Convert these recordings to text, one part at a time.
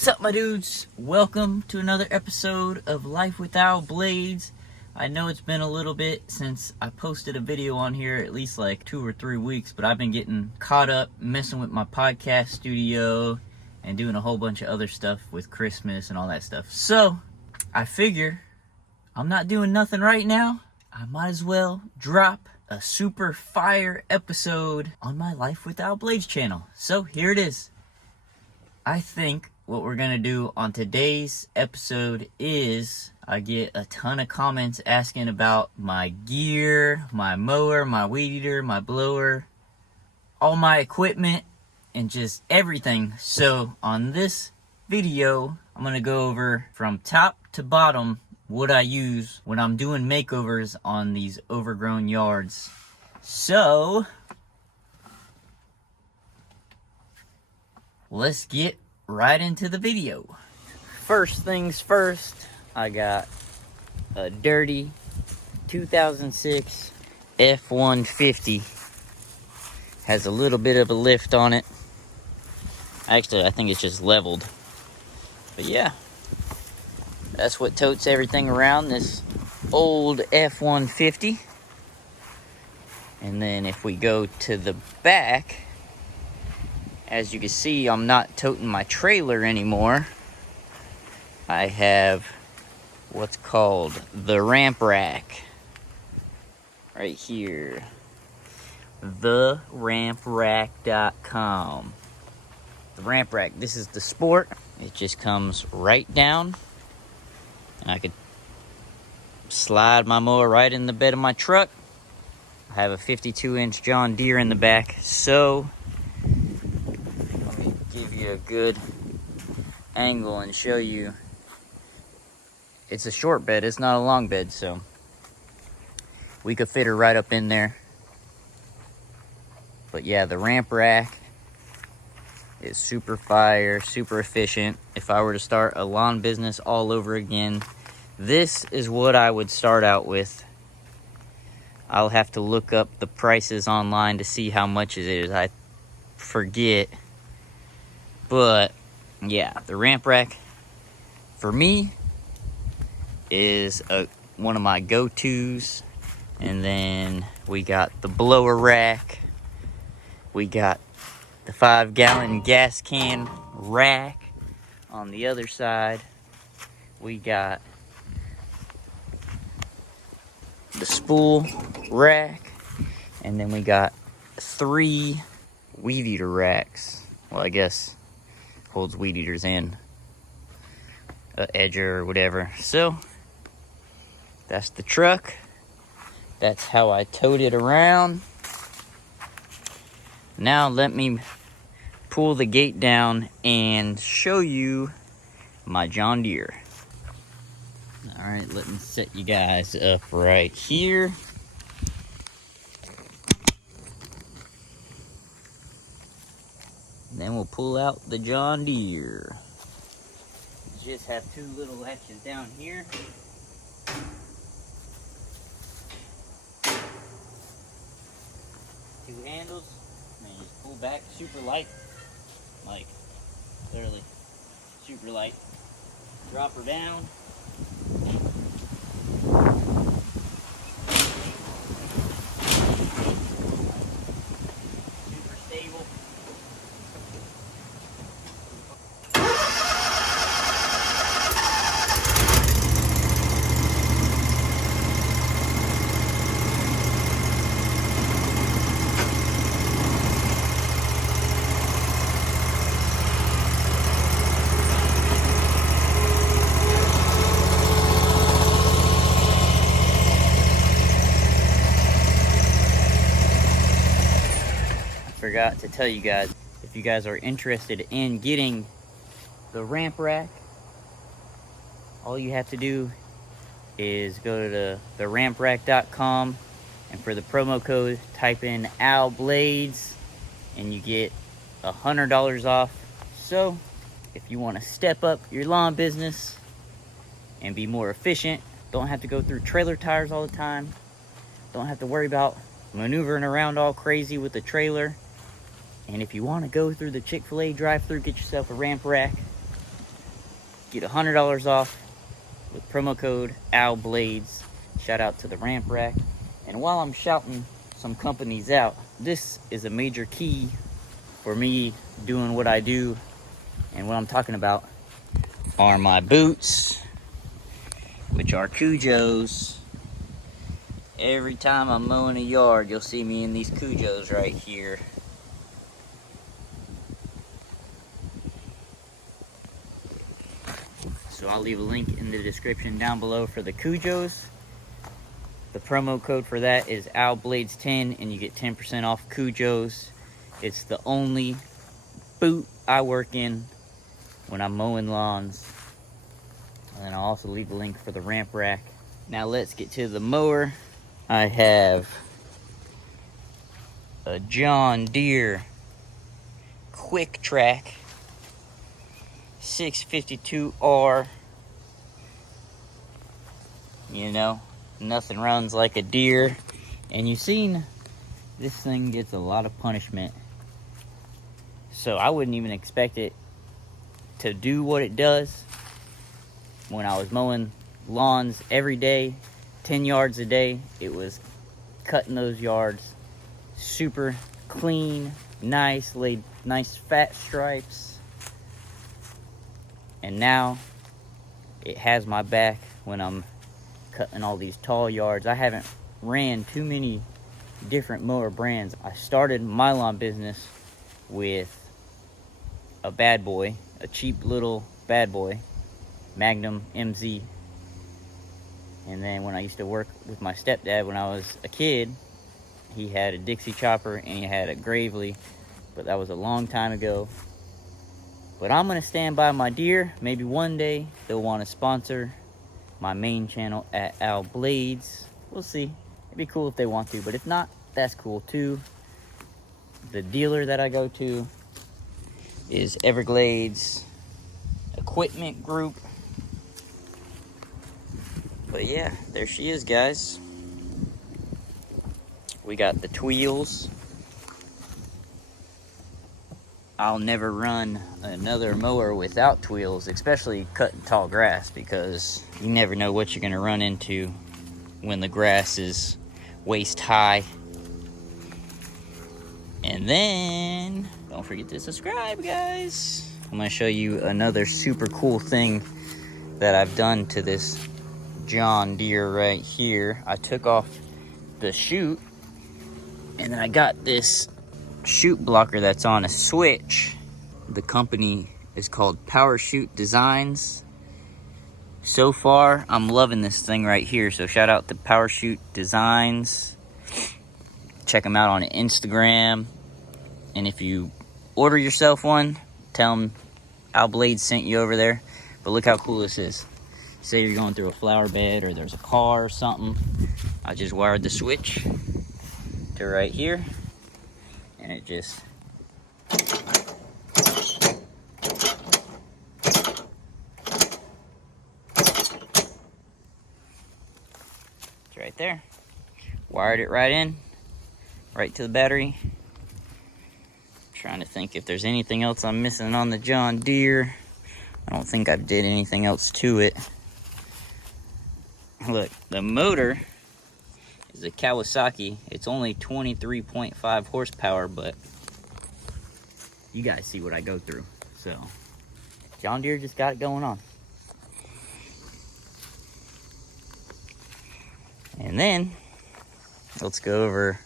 Sup my dudes, welcome to another episode of Life Without Blades. I know it's been a little bit since I posted a video on here, at least like 2 or 3 weeks, but I've been getting caught up messing with my podcast studio and doing a whole bunch of other stuff with Christmas and all that stuff. So I figure I'm not doing nothing right now. I might as well drop a super fire episode on my Life Without Blades channel. So here it is. I think what we're going to do on today's episode is I get a ton of comments asking about my gear, my mower, my weed eater, my blower, all my equipment, and just everything. So on this video, I'm going to go over from top to bottom what I use when I'm doing makeovers on these overgrown yards. So let's get right into the video. First things first, I got a dirty 2006 F-150. Has a little bit of a lift on it. Actually, I think it's just leveled. But yeah, that's what totes everything around this old F-150. And then if we go to the back, as you can see, I'm not toting my trailer anymore. I have what's called the ramp rack right here. TheRampRack.com. The ramp rack, this is the Sport. It just comes right down. I could slide my mower right in the bed of my truck. I have a 52-inch John Deere in the back, so let me give you a good angle and show you. It's a short bed, it's not a long bed, so we could fit her right up in there. But yeah, the ramp rack is super fire, super efficient. If I were to start a lawn business all over again, this is what I would start out with. I'll have to look up the prices online to see how much it is. I forget. But yeah, the ramp rack for me is one of my go-tos. And then we got the blower rack. We got the 5-gallon gas can rack on the other side. We got the spool rack, and then we got 3 weed eater racks. Well, I guess holds weed eaters in a edger or whatever. So that's the truck. That's how I towed it around. Now let me pull the gate down and show you my John Deere. Alright, let me set you guys up right here. Then we'll pull out the John Deere. Just have 2 little latches down here. 2 handles. And just pull back super light. Like, literally super light. Drop her down. Super stable. Forgot to tell you guys, if you guys are interested in getting the ramp rack, all you have to do is go to theramprack.com, and for the promo code type in Al Blades and you get $100 off. So if you want to step up your lawn business and be more efficient, don't have to go through trailer tires all the time, don't have to worry about maneuvering around all crazy with the trailer, And if you want to go through the Chick-fil-A drive-thru, get yourself a ramp rack. get $100 off with promo code OWLBLADES. Shout out to the Ramp Rack. And while I'm shouting some companies out, this is a major key for me doing what I do. And what I'm talking about are my boots, which are Kujos. Every time I'm mowing a yard, you'll see me in these Kujos right here. So I'll leave a link in the description down below for the Kujos. The promo code for that is OWLBLADES10, and you get 10% off Kujos. It's the only boot I work in when I'm mowing lawns. And then I'll also leave a link for the Ramp Rack. Now let's get to the mower. I have a John Deere Quick Track 652R. You know, nothing runs like a Deere. And you've seen this thing gets a lot of punishment. So I wouldn't even expect it to do what it does. When I was mowing lawns every day, 10 yards a day, it was cutting those yards super clean, nice, laid nice fat stripes. And now it has my back when I'm cutting all these tall yards. I haven't ran too many different mower brands. I started my lawn business with a bad boy, a cheap little bad boy, Magnum MZ. And then when I used to work with my stepdad when I was a kid, he had a Dixie chopper and he had a Gravely, but that was a long time ago. But I'm gonna stand by my Deere. Maybe one day they'll want to sponsor my main channel at Owl Blades. We'll see. It'd be cool if they want to, but if not, that's cool too. The dealer that I go to is Everglades Equipment Group. But yeah, there she is, guys. We got the Tweels. I'll never run another mower without Tweels, especially cutting tall grass, because you never know what you're gonna run into when the grass is waist high. And then, don't forget to subscribe, guys. I'm gonna show you another super cool thing that I've done to this John Deere right here. I took off the chute, and then I got this chute blocker that's on a switch. The company is called Power Chute Designs. So far, I'm loving this thing right here. So shout out to Power Chute Designs. Check them out on Instagram. And if you order yourself one, tell them Owl Blades sent you over there. But look how cool this is. Say you're going through a flower bed or there's a car or something. I just wired the switch to right here. And it just it's right there. Wired it right in, right to the battery. Trying to think if there's anything else I'm missing on the John Deere. I don't think I did anything else to it. Look, the motor is a Kawasaki. It's only 23.5 horsepower, but you guys see what I go through. So, John Deere just got it going on. And then, let's go over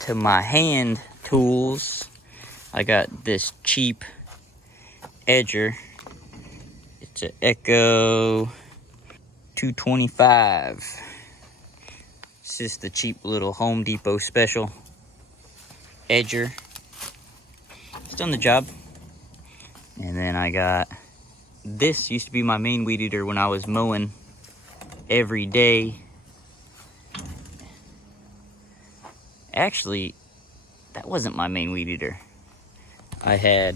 to my hand tools. I got this cheap edger. It's an Echo 225. It's just the cheap little Home Depot special edger. It's done the job. And then I got this. Used to be my main weed eater when I was mowing every day. Actually, that wasn't my main weed eater. I had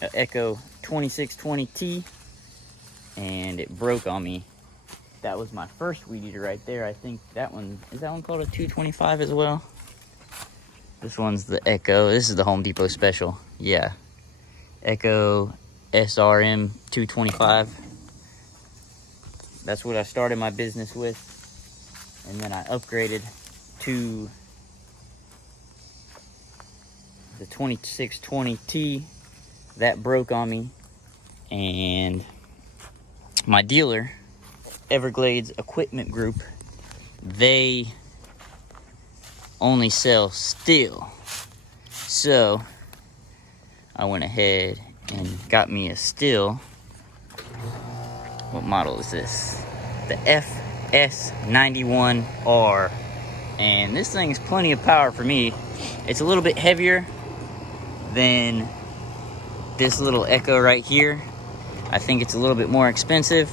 an Echo 2620T and it broke on me. That was my first weed eater right there. I think that one, is that one called a 225 as well? This one's the Echo. This is the Home Depot special. Yeah. Echo SRM 225. That's what I started my business with. And then I upgraded to the 2620T. That broke on me. And my dealer, Everglades Equipment Group, they only sell steel. So I went ahead and got me a steel. What model is this? The FS91R. And this thing is plenty of power for me. It's a little bit heavier than this little Echo right here. I think it's a little bit more expensive,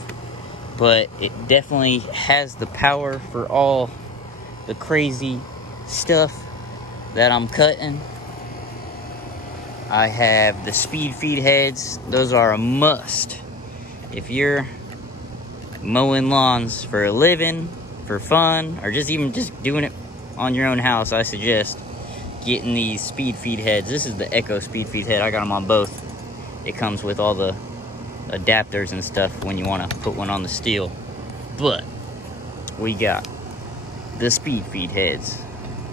but it definitely has the power for all the crazy stuff that I'm cutting. I have the speed feed heads. Those are a must. If you're mowing lawns for a living, for fun, or just doing it on your own house, I suggest getting these speed feed heads. This is the Echo speed feed head. I got them on both. It comes with all the adapters and stuff when you want to put one on the steel. But we got the speed feed heads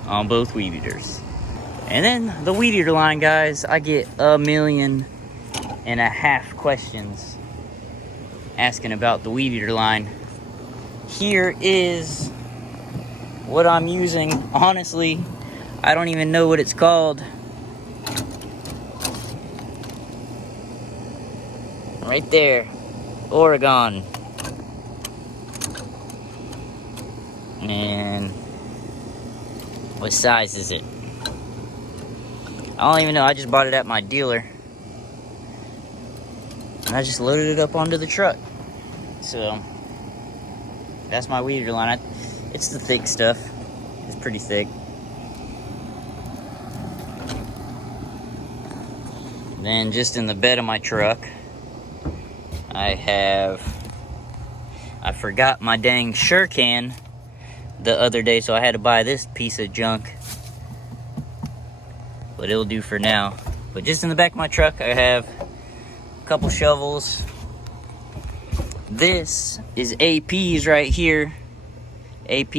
on both weed eaters. And then the weed eater line, guys, I get 1.5 million questions asking about the weed eater line. Here is what I'm using. Honestly, I don't even know what it's called. Right there, Oregon. And what size is it? I don't even know. I just bought it at my dealer. And I just loaded it up onto the truck. So that's my weed eater line. It's the thick stuff. It's pretty thick. Then just in the bed of my truck, I forgot my dang Shurcan the other day, so I had to buy this piece of junk. But it'll do for now. But just in the back of my truck, I have a couple shovels. This is AP's right here. AP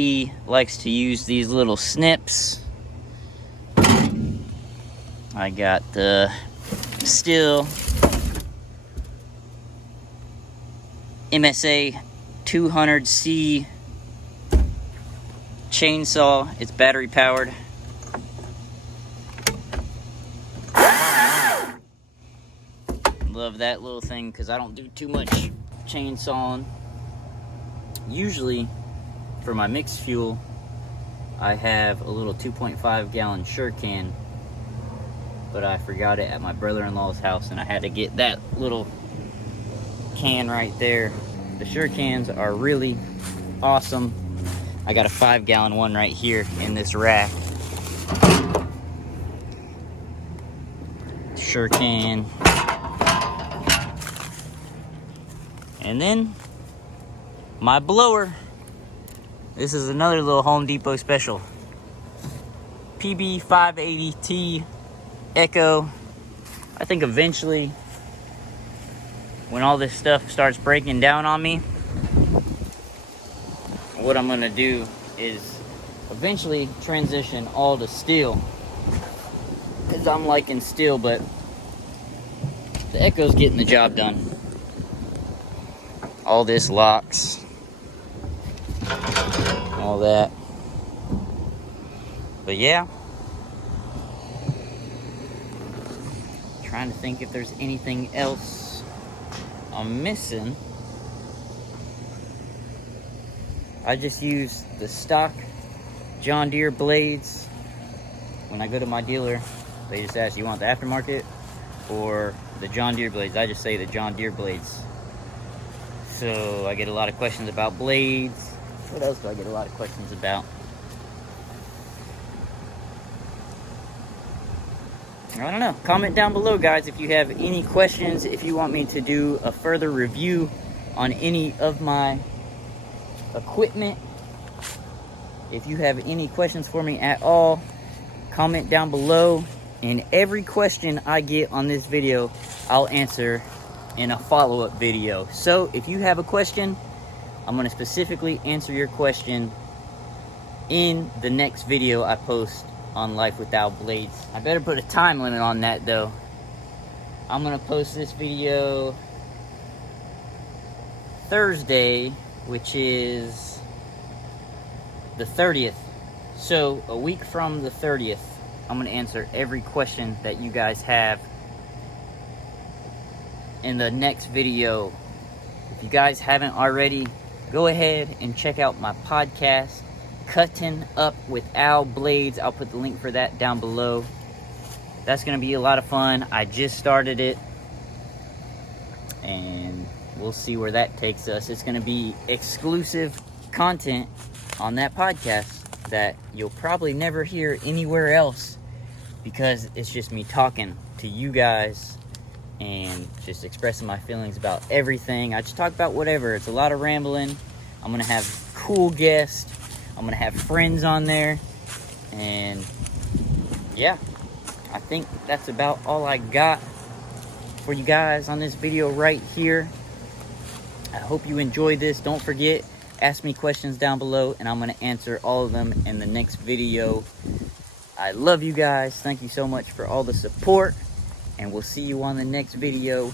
likes to use these little snips. I got the Stihl MSA 200C chainsaw. It's battery powered. Love that little thing because I don't do too much chainsawing. Usually for my mixed fuel, I have a little 2.5 gallon Shurcan, but I forgot it at my brother-in-law's house and I had to get that little can right there. The Shurcans are really awesome. I got a 5 gallon one right here in this rack. Shurcan. And then my blower. This is another little Home Depot special. PB580T Echo. I think eventually, when all this stuff starts breaking down on me, what I'm gonna do is eventually transition all to steel. Because I'm liking steel, but the Echo's getting the job done. All this locks, all that. But yeah, trying to think if there's anything else I'm missing. I just use the stock John Deere blades. When I go to my dealer, they just ask, you want the aftermarket or the John Deere blades? I just say the John Deere blades. So I get a lot of questions about blades. What else do I get a lot of questions about? I don't know. Comment down below, guys, if you have any questions, if you want me to do a further review on any of my equipment. If you have any questions for me at all, comment down below. And every question I get on this video, I'll answer in a follow-up video. So if you have a question, I'm going to specifically answer your question in the next video I post on Life Without Blades. I better put a time limit on that though. I'm going to post this video Thursday, which is the 30th. So a week from the 30th, I'm going to answer every question that you guys have in the next video. If you guys haven't already, go ahead and check out my podcast, Cutting Up Without Blades. I'll put the link for that down below. That's going to be a lot of fun. I just started it, and we'll see where that takes us. It's going to be exclusive content on that podcast that you'll probably never hear anywhere else, because it's just me talking to you guys and just expressing my feelings about everything. I just talk about whatever. It's a lot of rambling. I'm going to have cool guests. I'm going to have friends on there. And yeah, I think that's about all I got for you guys on this video right here. I hope you enjoyed this. Don't forget, ask me questions down below, and I'm going to answer all of them in the next video. I love you guys. Thank you so much for all the support, and we'll see you on the next video.